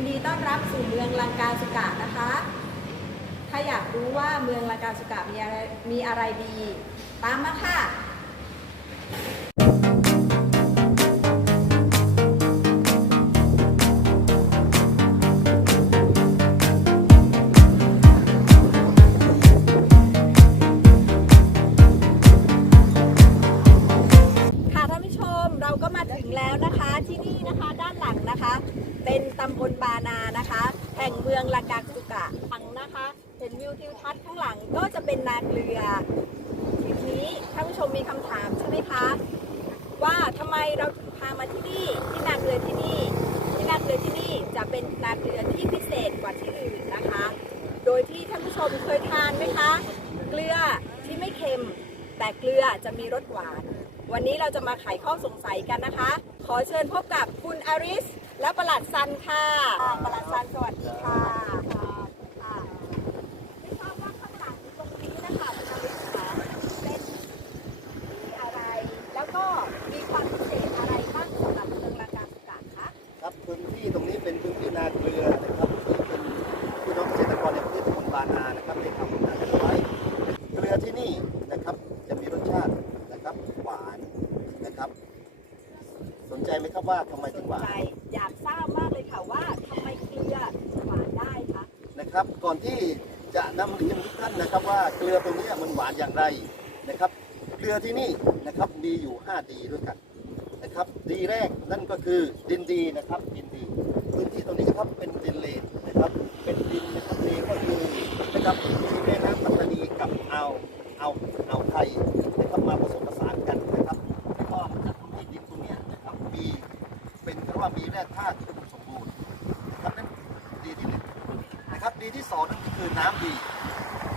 นดีต้อนรับสู่เมืองลังกาสุกะนะคะ ถ้าอยากรู้ว่าเมืองลังกาสุกะมีอะไรมีอะไรดี ตามมาค่ะ แห่งเมืองลากาสุกะหลังนะคะเห็นวิวทิวทัศน์ข้างหลังก็จะเป็นนาเกลือทีนี้ท่านผู้ชมมีคำถามใช่ไหมคะ ว่าทำไมเราถึงพามาที่นี่ที่นาเกลือที่นี่ ที่นาเกลือที่นี่จะเป็นนาเกลือที่พิเศษกว่าที่อื่นนะคะ โดยที่ท่านผู้ชมเคยทานไหมคะ เกลือที่ไม่เค็ม แต่เกลือจะมีรสหวาน วันนี้เราจะมาไขข้อสงสัยกันนะคะ ขอเชิญพบกับคุณอาริส และประหลัดซันค่ะประหลัดซันสวัสดีค่ะค่ะไม่ทราบว่าข้างหลังตรงนี้นะคะคุณอาริสคะเป็นที่อะไร แล้วก็มีความพิเศษอะไรบ้างสำหรับเมืองลากาสุกะคะครับพื้นที่ตรงนี้เป็นพื้นที่นาเกลือนะครับที่เป็นพี่น้องเกษตรกรในพื้นที่ตำบลบานานะครับได้ทำนาเกลือไว้เกลือที่นี่นะครับจะมีรสชาตินะครับหวานนะครับ สนใจไหมครับว่าทำไมถึงหวาน ว่าทำไมเกลือหวานได้คะนะครับ ก่อนที่จะนำเรียนทุกท่านนะครับ ว่าเกลือตรงนี้มันหวานอย่างไรนะครับ เกลือที่นี่นะครับมีอยู่ 5 ดีด้วยกันนะครับ ดีแรกนั่นก็คือดินดีนะครับดินดีพื้นที่ตรงนี้นะครับเป็นดินเลนนะครับเป็นดินนะครับเลก็คือนะครับมีแม่น้ำปัตตานีกับอ่าวอ่าวอ่าวไทยนะครับมาผสมผสานกันนะครับแล้วก็จะทำให้ดินตรงนี้นะครับมีเป็นเรียกว่ามีแร่ธาตุที่อุดมสมบูรณ์นะครับนั่นดีที่หนึ่ง นะครับดีที่สองนั่นก็คือน้ำดี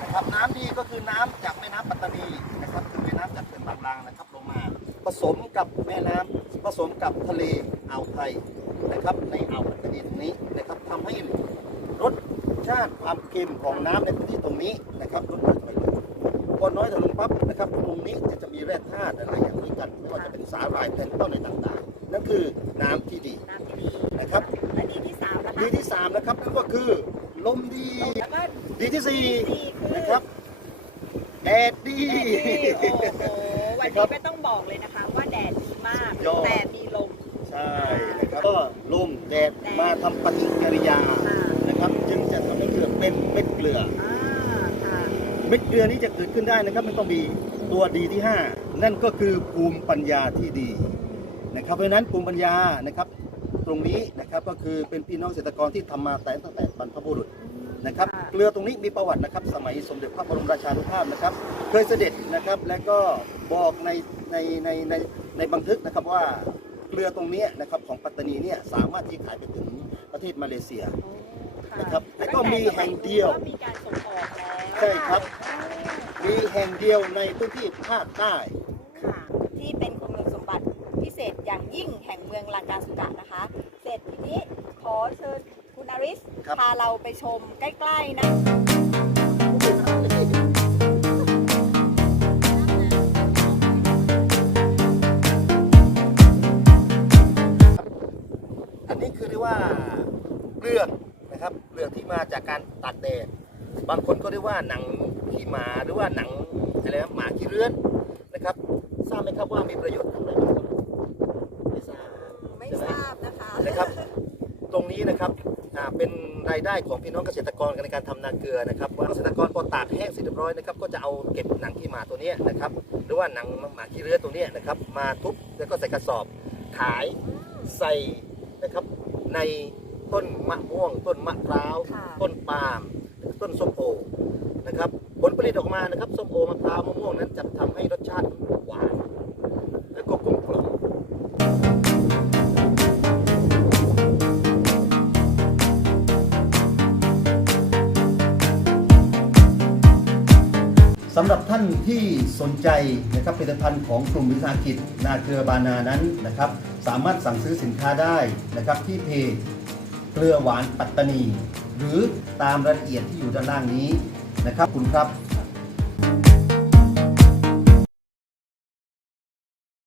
นะครับน้ำดีก็คือน้ำจากแม่น้ำปัตตานีนะครับคือแม่น้ำจากเขื่อนบางลางนะครับลงมา ผสมกับแม่น้ำผสมกับทะเลอ่าวไทยนะครับในอ่าวปัตตานีตรงนี้นะครับทำให้รสชาติความเค็มของน้ำในพื้นที่ตรงนี้นะครับลดลงไปเลยพอน้อยถอยลงปั๊บนะครับตรงนี้จะจะมีแร่ธาตุอะไรอย่างนี้กันไม่ว่าจะเป็นสาหร่ายแพลงก์ต้นอะไรต่างๆ นั่นคือน้ำที่ดีน้ำที่ดีนะครับและดีที่สามนะคะดีที่สามนะครับนั่นก็คือลม ดีแล้วก็ดีที่สี่ดีคือนะครับแดดดีดีโอ้โหวันนี้ไม่ต้องบอกเลยนะคะ ว่าแดดดีมากยอดแต่มีลมใช่นะครับก็ลมแดดแดดมาทำปฏิกิริยาค่ะนะครับ จึงจะทำให้เกลือเป็นเม็ดเกลืออ่าค่ะเม็ดเกลือนี้จะเกิดขึ้นได้นะครับไม่ต้องมีตัวดีที่ 5 นั่นก็คือภูมิปัญญาที่ดีนะครับเพราะฉะนั้นภูมิปัญญานะครับ ตรงนี้นะครับก็คือเป็นพี่น้องเกษตรกรที่ทำมาแต่ตั้งแต่บรรพบุรุษ นะครับค่ะเกลือตรงนี้มีประวัตินะครับ สมัยสมเด็จพระบรมราชานุภาพนะครับ เคยเสด็จนะครับ และก็บอกในในในในในบันทึกนะครับว่าเกลือตรงเนี้ยนะครับของปัตตานีเนี่ยสามารถที่ขายไปถึงประเทศมาเลเซียค่ะนะครับแล้วก็มีแห่งเดียวก็มีการส่งออกแล้วใช่ครับ มีแห่งเดียวในพื้นที่ภาคใต้ค่ะที่เป็นคุณสมบัติพิเศษอย่างยิ่งแห่งเมืองลากาสุกะนะคะ เสร็จทีนี้ขอเชิญ คุณอาริสครับ พาเราไปชมใกล้ๆนะ อันนี้คือเรียกว่าเปลือกนะครับเปลือกที่มาจากการตากแดดบางคนก็เรียกว่าหนังขี้หมาหรือว่าหนังอะไรนะหมาขี้เรือนนะครับทราบไหมครับว่ามีประโยชน์ทำอะไรบ้างครับไม่ทราบไม่ใช่หทราบนะคะ นะครับ ตรงนี้นะครับอ่า เป็นรายได้ของพี่น้องเกษตรกรในการทำนาเกลือนะครับว่าเกษตรกรพอตากแห้งเสร็จเรียบร้อยนะครับก็จะเอาเก็บหนังขี้หมาตัวเนี้ยนะครับหรือว่าหนังหมาขี้เรือนตัวเนี้ยนะครับมาทุบแล้วก็ใส่กระสอบขายใส่นะครับในต้นมะม่วง ต้นมะพร้าวค่ะต้นปาล์มต้นส้มโอนะครับผลผลิตออกมานะครับส้มโอมะพร้าวมะม่วงนั้นจะทำให้รสชาติหวาน สำหรับท่านที่สนใจนะครับผลิตภัณฑ์ของกลุ่มวิสาหกิจนาเกลือบานานั้นนะครับ สามารถสั่งซื้อสินค้าได้นะครับที่เพจเกลือหวานปัตตานี หรือตามรายละเอียดที่อยู่ด้านล่างนี้นะครับขอบคุณครับ